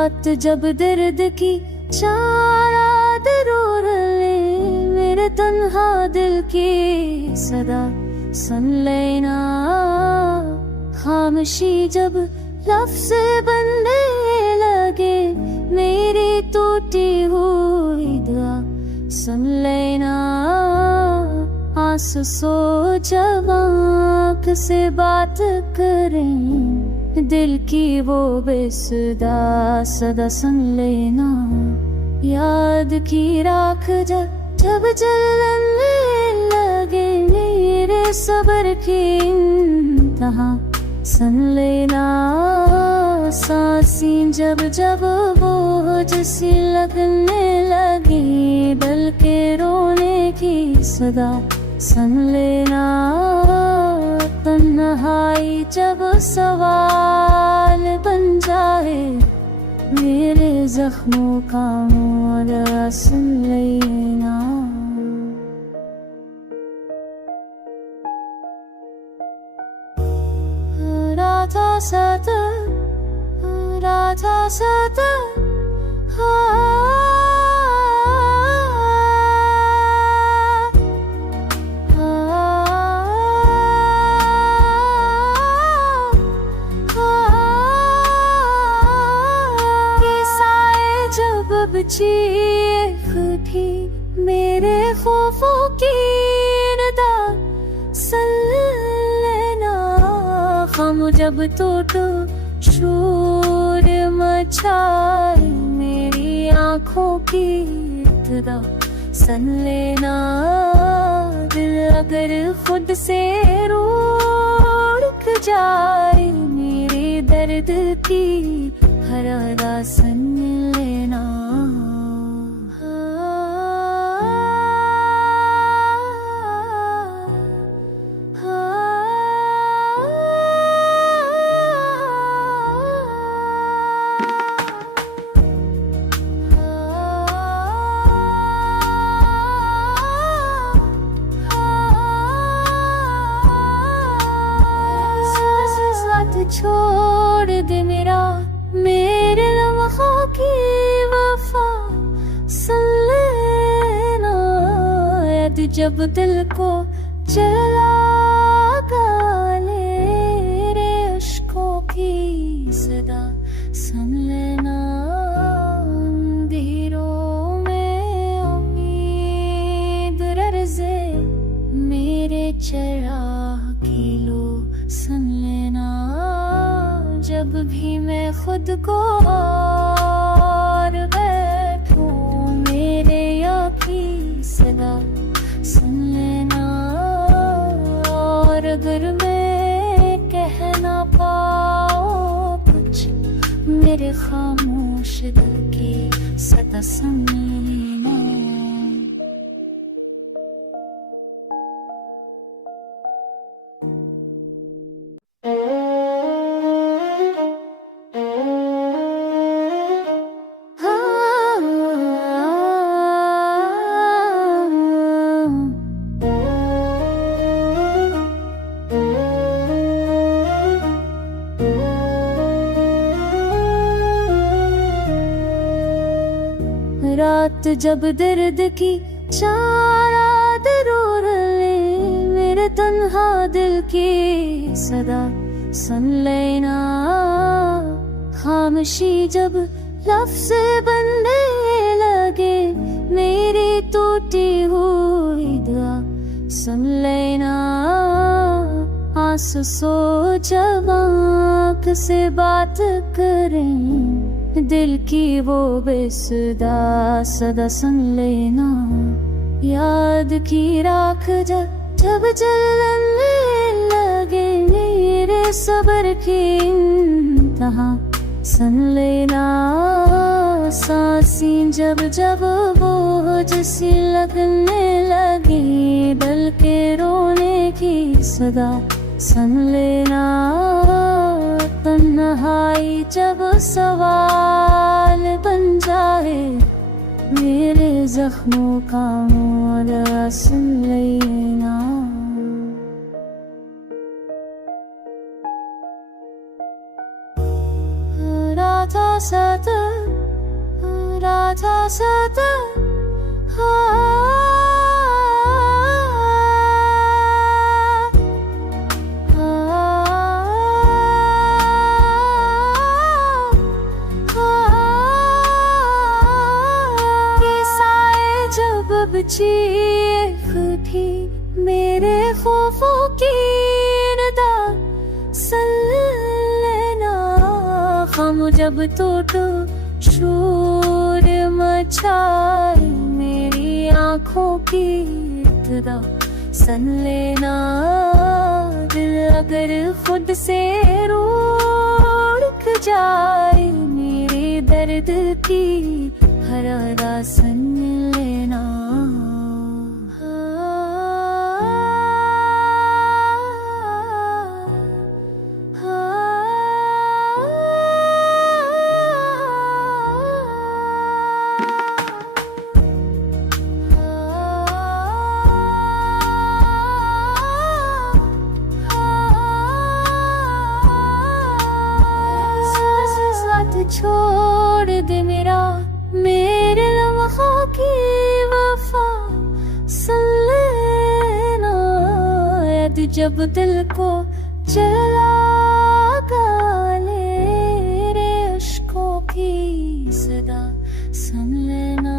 रात जब दर्द की चारात रो ले, मेरे तन्हा दिल की सदा सुन लेना। खामोशी जब लफ्ज़ बनने लगे, मेरी टूटी हुई दुआ सुन लेना। आंसू सो जब आँख से बात करें, दिल की वो बेसुदा सदा सुन लेना। याद की राख जब जलने लगे, मेरे सब्र की इंतहा सुन लेना। सांसें जब जब बोझ सी लगने लगी, दिल के रोने की सदा सुन लेना। तन्हाई जब सवाल बन जाए, मेरे जख्मों का मोला सुन लेना। राधा सदा राधा सदा चीख थी मेरे खौफों की निदा सुन लेना। खाम जब टूटो शोर मचाए, मेरी आँखों की इब्तिदा सुन लेना। दिल अगर खुद से रुक जाए, मेरे दर्द की हर अदा सुन लेना। छोड़ दे मेरे लम्हों की वफा सुन लेना। यदि जब दिल को जला मेरे इश्कों की सदा सुन लेना। अंधेरों में उम्मीद रज़े, मेरे चिराग की लो सुन लेना। जब भी मैं खुद को और बैठूं, मेरे याकी सदा सुन लेना। और अगर मैं कह ना पाऊं कुछ, मेरे खामोश दिल की सदा सुन लेना। रात जब दर्द की चारात रो ले, मेरे तन्हा दिल की सदा सुन लेना। खामोशी जब लफ्ज़ बनने लगे, मेरी टूटी हुई दुआ सुन लेना। आंसू सो जब आँख से बात करें, दिल की वो बेसुदा सदा सुन लेना। याद की राख जब जलने लगे, मेरे सब्र की इंतहा सुन लेना। सांसें जब जब बोझ सी लगने लगी, दिल के रोने की सदा सुन लेना। तन्हाई जब सवाल बन जाए, मेरे जख्मों का मोला सुन लेना। राधा सदा राधा सदा चीख थी मेरे खौफों की निदा सुन लेना खाम जब तो शोर मचाई मेरी आँखों की इब्तिदा सुन लेना दिल अगर खुद से रुक जाए मेरे दर्द की हर अदा सुन लेना छोड़ दे मेरे लम्हों की वफा सुन लेना यदि जब दिल को जला रे इश्कों की सदा सुन लेना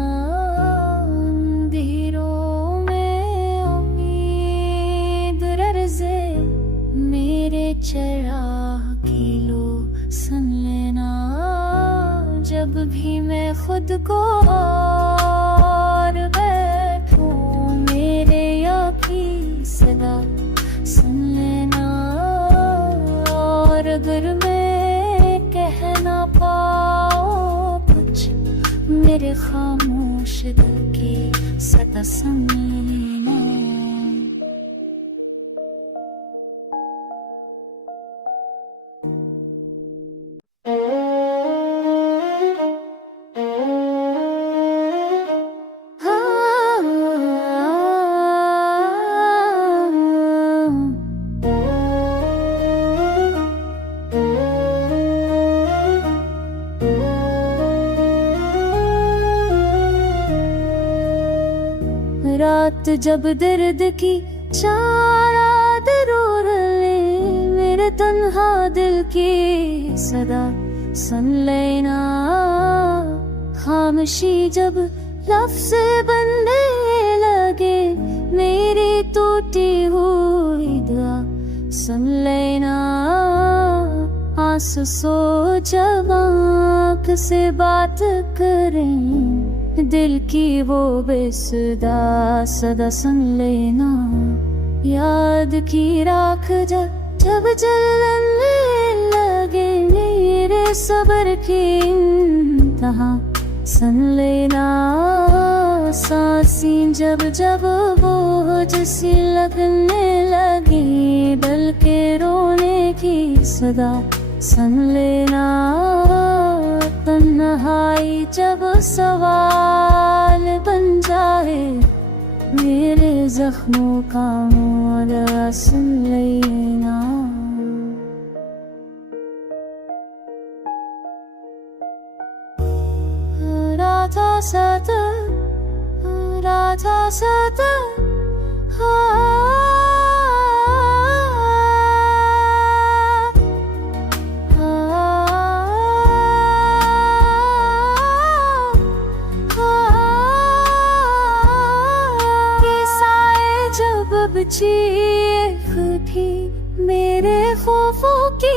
अंधेरों में उम्मीद रज़े मेरे चिराग की लो सुन लेना जब भी मैं खुद को और बैठूं मेरे आँखी सदा सुन लेना और अगर मैं कह ना पाऊं कुछ मेरे खामोश दिल की सदा सुन लेना रात जब दर्द की चारात रोर ले मेरे तन्हा दिल की सदा सुन लेना खामोशी जब लफ्ज़ बनने लगे मेरी टूटी हुई दुआ सुन लेना आंसू सो जब आँख से बात करें दिल की वो बेसुदा सदा सुन लेना याद की राख जब जलने लगे मेरे सब्र की इंतहा सुन लेना सांसें जब जब बोझ सी लगने लगी दिल के रोने की सदा सुन लेना तन्हाई जब सवाल बन जाए मेरे जख्मों का मोरा सुन लेना राधा सदा राधा सदा चीख थी मेरे खौफों की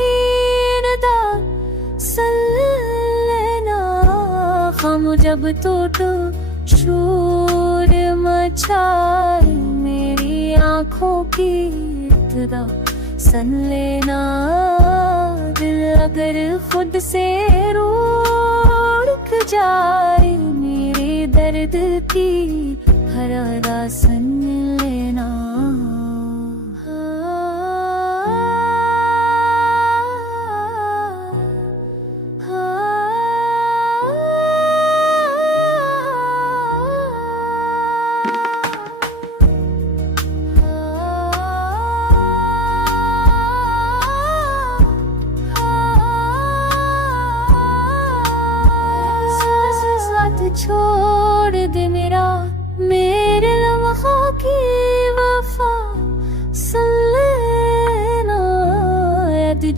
निदा सुन लेना खाम जब तो शोर मचाई मेरी आँखों की इब्तिदा सुन लेना दिल अगर खुद से रुक जाए मेरे दर्द की हर अदा सुन लेना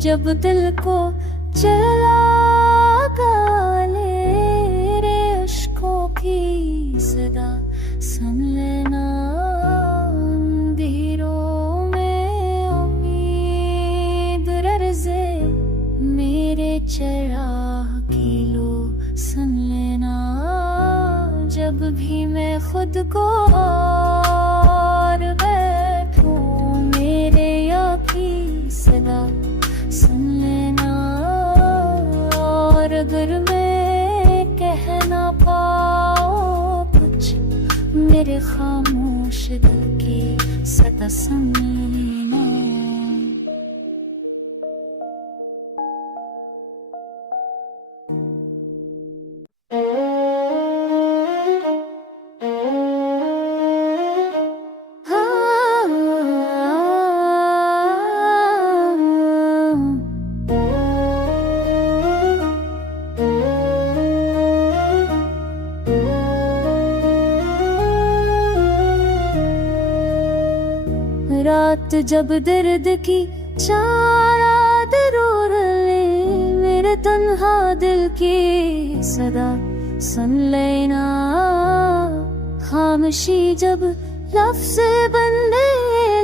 जब दिल को जला गाले रे अश्कों की सदा सुन लेना। अंधेरों में उम्मीद रर्ज़े मेरे चिराग की लो सुन लेना। जब भी मैं खुद को और बैठूं मेरे याकी सदा सुन लेना। और अगर मैं कह ना पाऊं कुछ मेरे खामोश दिल की सदा सुन लेना। रात जब दर्द की चारात रोर ले मेरे तन्हा दिल की सदा सुन लेना। खामोशी जब लफ्ज़ बनने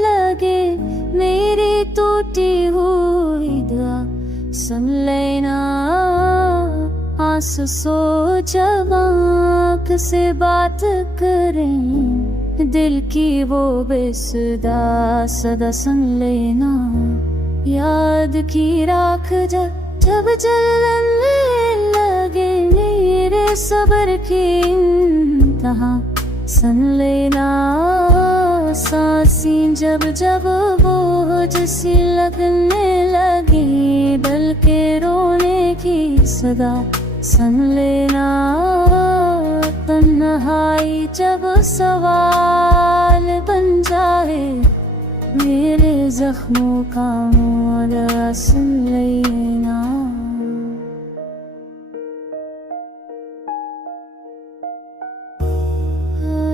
लगे मेरी टूटी हुई दुआ सुन लेना। आंसू सो जब आँख से बात करें दिल की वो बेसुदा सदा सुन लेना। याद की राख जब जलने लगे मेरे सब्र की इंतहा सुन लेना। सांसें जब जब बोझ सी लगने लगी दिल के रोने की सदा सुन लेना। तन्हाई जब सवाल बन जाए मेरे जख्मों का मोला सुन लेना।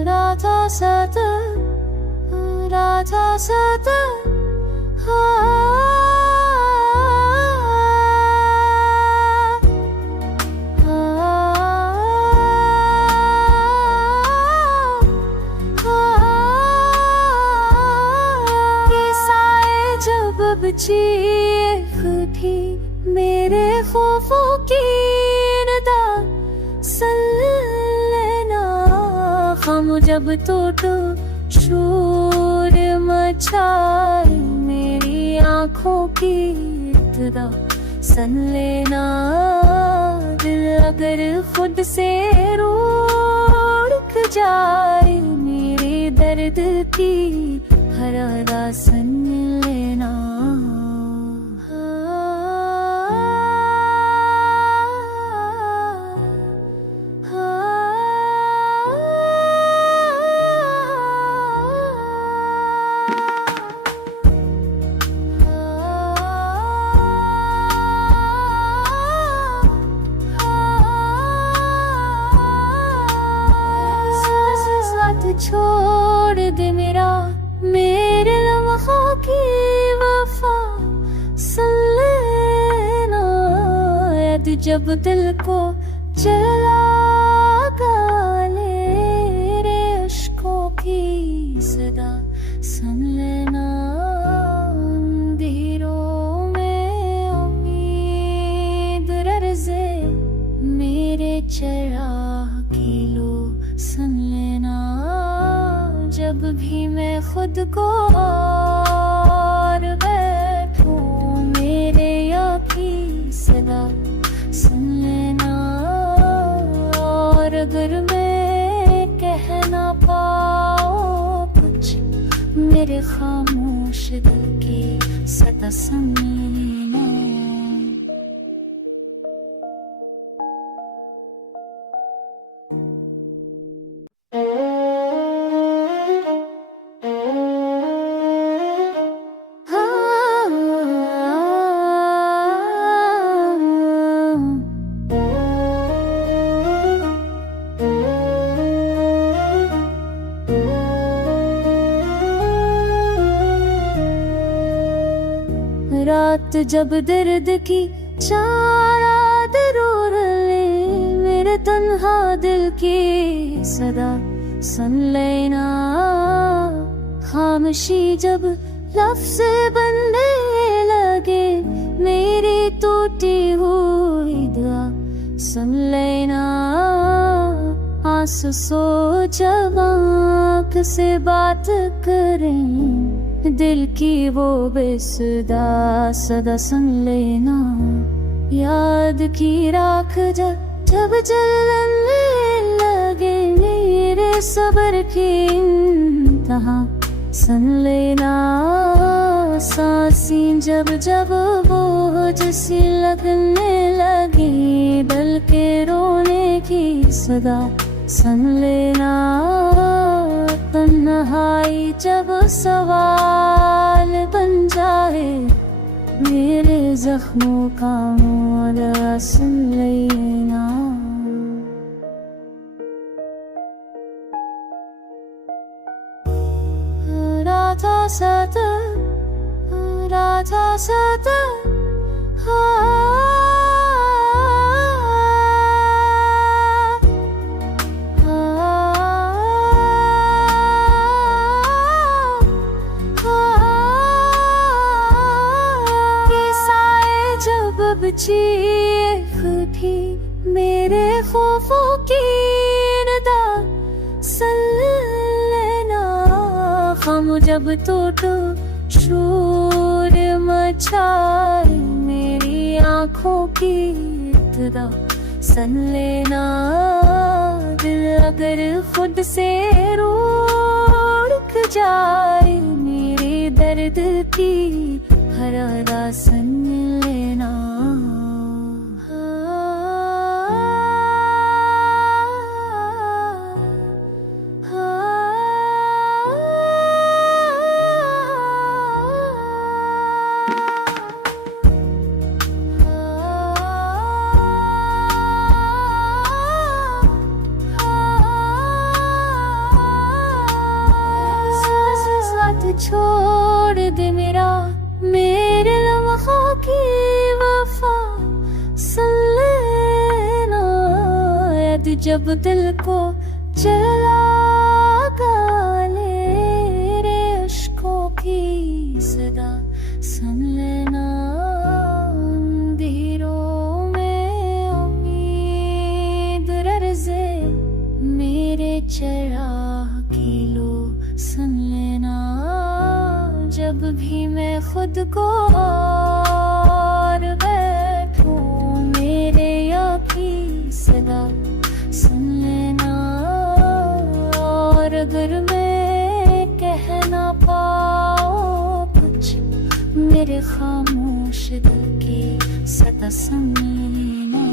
राधा सत राधा सत चीख थी मेरे खौफों की निदा सुन लेना। खामो जब टूटो शोर मचाई मेरी आँखों की इब्तिदा सुन लेना। दिल अगर खुद से रूठ जाए मेरे दर्द की हर अदा सुन लेना। छोड़ दे मेरे लम्हों की वफा सुन लेना। यदि जब दिल को जला गाले रे अश्कों की सदा सुन लेना। अंधेरों में उम्मीद रर्ज़े मेरे चिराग की लो सुन लेना। जब भी मैं खुद को और बैठूं मेरे याकी सदा सुन लेना। और अगर मैं कह ना पाऊं कुछ मेरे खामोश दिल की सदा सुन लेना। रात जब दर्द की चारात रो ले, मेरे तन्हा दिल की सदा सुन लेना। खामोशी जब लफ्ज़ बनने लगे, मेरी टूटी हुई दुआ सुन लेना। आंसू सो जब आँख से बात करें, दिल की वो बेसुदा सदा सुन लेना। याद की राख जब जलने लगे, मेरे सब्र की इंतहा सुन लेना। सांसें जब जब बोझ सी लगने लगी, दिल के रोने की सदा सुन लेना। तन्हाई जब सवाल बन जाए, मेरे जख्मों का मोला सुन लेना। राधा सदा राधा सदा चीख थी मेरे खौफों की निदा सुन लेना। खाम जब टूटो शोर मचाए, मेरी आँखों की इब्तिदा सुन लेना। दिल अगर खुद से रूठ जाए, मेरे दर्द की हर अदा सुन लेना। छोड़ दे मेरे लम्हों की वफा सुन लेना। यदि जब दिल को जला मेरे इश्कों की सदा सुन लेना। अंधेरों में उम्मीद रज़े, मेरे चिराग की लो सुन लेना। जब भी मैं खुद को और बैठूं, मेरे याकी सदा सुन लेना। और अगर मैं कह ना पाऊं कुछ, मेरे खामोश दिल की सदा सुन लेना।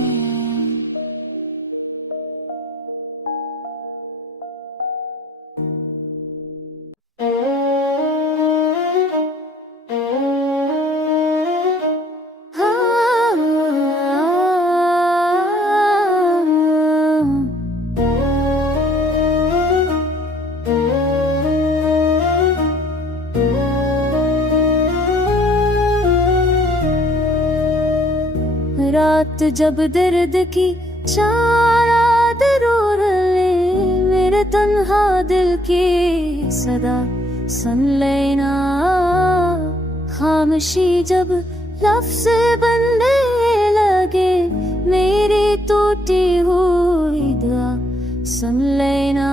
रात जब दर्द की चारात रो ले, मेरे तन्हा दिल की सदा सुन लेना। खामोशी जब लफ्ज़ बनने लगे, मेरी टूटी हुई दुआ सुन लेना।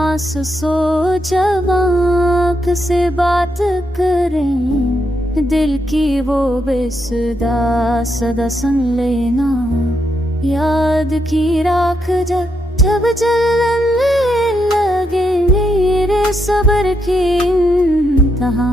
आंसू सो जब आँख से बात करें, दिल की वो बेसुदा सदा सुन लेना। याद की राख जब जलने लगे, मेरे सब्र की इंतहा